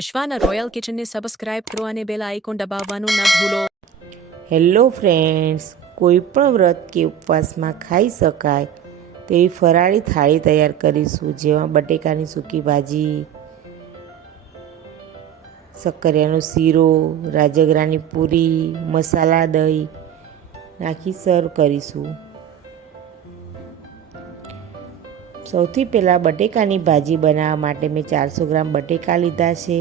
વિશ્વાના royal કિચનને subscribe કરો અને bell icon દબાવવાનું ન ભૂલો. હેલો ફ્રેન્ડ્સ, કોઈ પણ વ્રત કે ઉપવાસમાં ખાઈ શકાય તેવી ફરાળી થાળી તૈયાર કરીશું, જેમાં બટેકાની સૂકી ભાજી, શક્કરિયાનો શીરો, રાજગરાની પૂરી, મસાલા દહીં નાખી સર્વ કરીશું. સૌથી પહેલાં બટેકાની ભાજી બનાવવા માટે મેં 400 ગ્રામ બટેકા લીધા છે.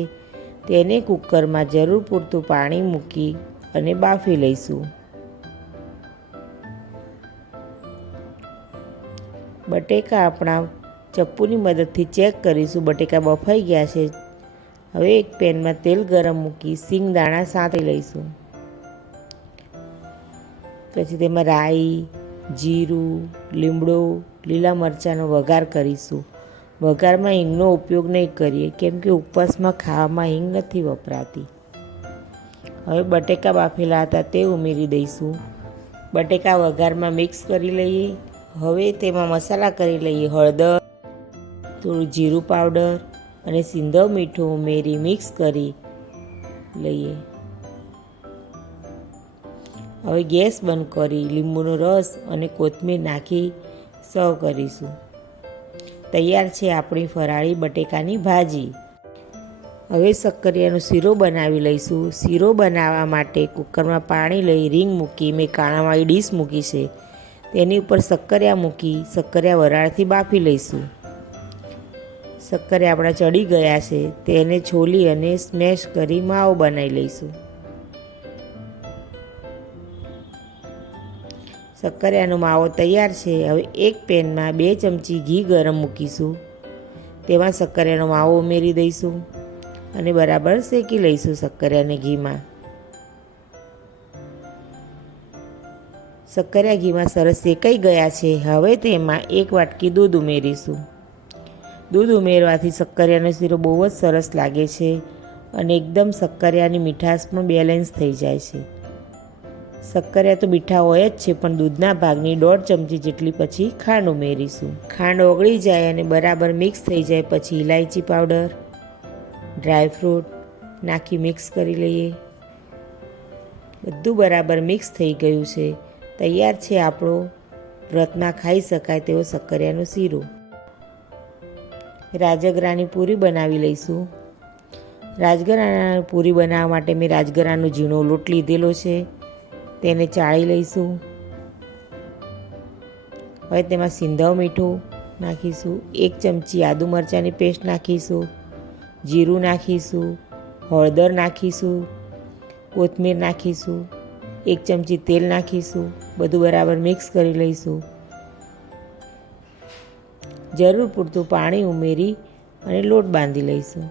તેને કુકરમાં જરૂર પૂરતું પાણી મૂકી અને બાફી લઈશું. બટેકા આપણા ચપ્પુની મદદથી ચેક કરીશું બટેકા બફાઈ ગયા છે. હવે એક પેનમાં તેલ ગરમ મૂકી સિંગ દાણા સાંતળી લઈશું. પછી તેમાં રાઈ, જીરું, લીમડો, લીલા મરચાંનો વઘાર કરીશું. વઘારમાં હિંગનો ઉપયોગ નહીં કરીએ, કેમ કે ઉપવાસમાં ખાવામાં હિંગ નથી વપરાતી. હવે બટેકા બાફેલા હતા તે ઉમેરી દઈશું. બટેકા વઘારમાં મિક્સ કરી લઈએ. હવે તેમાં મસાલા કરી લઈએ. હળદર, થોડું જીરું પાવડર અને સિંધવ મીઠું ઉમેરી મિક્સ કરી લઈએ. હવે ગેસ બંધ કરી લીંબુનો રસ અને કોથમીર નાખી સર્વ કરીશું. તૈયાર છે આપણી ફરાળી બટેકાની ભાજી. હવે શક્કરિયાનો શીરો બનાવી લઈશું. શીરો બનાવવા માટે કુકરમાં પાણી લઈ રીંગ મૂકી મેં કાણાવાળી ડીશ મૂકી છે. તેની ઉપર શક્કરિયા મૂકી શક્કરિયા વરાળથી બાફી લઈશું. શક્કરિયા આપણા ચડી ગયા છે, તેને છોલી અને સ્મેશ કરી માવો બનાવી લઈશું. શક્કરિયાનો માવો તૈયાર છે. હવે એક પેનમાં 2 ચમચી ઘી ગરમ મૂકીશું. તેમાં શક્કરિયાનો માવો ઉમેરી દઈશું અને બરાબર શેકી લઈશું. શક્કરિયાને ઘીમાં શક્કરિયા ઘીમાં સરસ શેકાઈ ગયા છે. હવે તેમાં 1 વાટકી દૂધ ઉમેરીશું. દૂધ ઉમેરવાથી શક્કરિયાનો શીરો બહુ જ સરસ લાગે છે અને એકદમ શક્કરિયાની મીઠાશ પણ બેલેન્સ થઈ જાય છે. શક્કરિયા તો મીઠા હોય જ છે, પણ દૂધના ભાગની 1.5 ચમચી જેટલી પછી ખાંડ ઉમેરીશું. ખાંડ ઓગળી જાય અને બરાબર મિક્સ થઈ જાય પછી ઇલાયચી પાવડર, ડ્રાયફ્રૂટ નાખી મિક્સ કરી લઈએ. બધું બરાબર મિક્સ થઈ ગયું છે. તૈયાર છે આપણો વ્રતમાં ખાઈ શકાય તેવો શક્કરિયાનો શીરો. રાજગરાની પૂરી બનાવી લઈશું. રાજગરાની પૂરી બનાવવા માટે મેં રાજગરાનો ઝીણો લોટ લીધેલો છે. તેને ચાળી લઈશું. હવે તેમાં સિંધવ મીઠું નાખીશું. 1 ચમચી આદુ મરચાંની પેસ્ટ નાખીશું. જીરું નાખીશું. હળદર નાખીશું. કોથમીર નાખીશું. 1 ચમચી તેલ નાખીશું. બધું બરાબર મિક્સ કરી લઈશું. જરૂર પૂરતું પાણી ઉમેરી અને લોટ બાંધી લઈશું.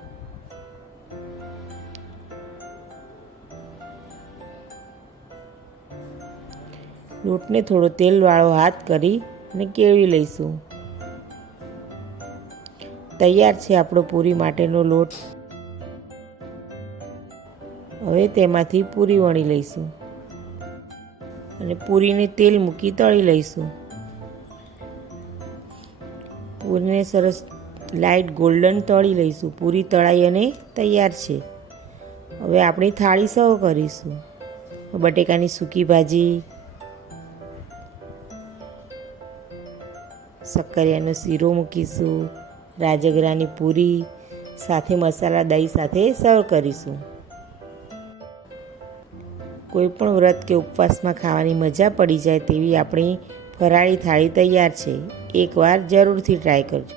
લોટને થોડો તેલવાળો હાથ કરી અને કેળવી લઈશું. તૈયાર છે આપણો પૂરી માટેનો લોટ. હવે તેમાંથી પૂરી વણી લઈશું અને પૂરીને તેલ મૂકી તળી લઈશું. પૂરીને સરસ લાઇટ ગોલ્ડન તળી લઈશું. પૂરી તળાઈ અને તૈયાર છે. હવે આપણી થાળી સર્વ કરીશું. બટેકાની સૂકી ભાજી, શક્કરિયાનો શીરો મૂકીશું, રાજગરાની પૂરી સાથે મસાલા દહીં સાથે સર્વ કરીશું. કોઈ પણ વ્રત કે ઉપવાસમાં ખાવાની મજા પડી જાય તેવી આપણી ફરાળી થાળી તૈયાર છે. એકવાર જરૂરથી ટ્રાય કરજો.